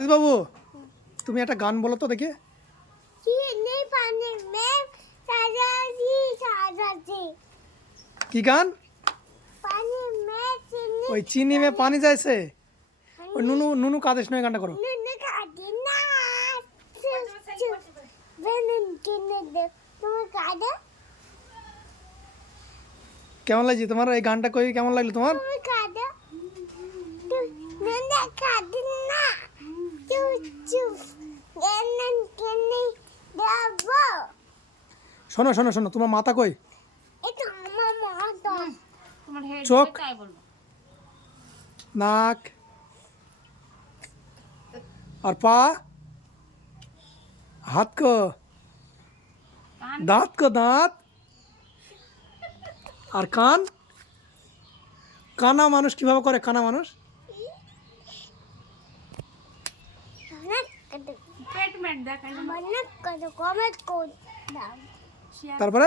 বাবু তুমি একটা গান বলো তো দেখি। কি গান? ওই চিনি মে পানি যাইছে, ওই নুনু নুনু কাদের নয় গানটা করো। কেমন লাগছে তোমার এই গানটা? কই কেমন লাগলো তোমার? শোনো শোনো শোনো, তোমার মাথা কই? চোখ, নাক আর পা, হাত কো, দাঁত কো, দাঁত আর কান। কানা মানুষ কিভাবে করে? কানা মানুষ তারপরে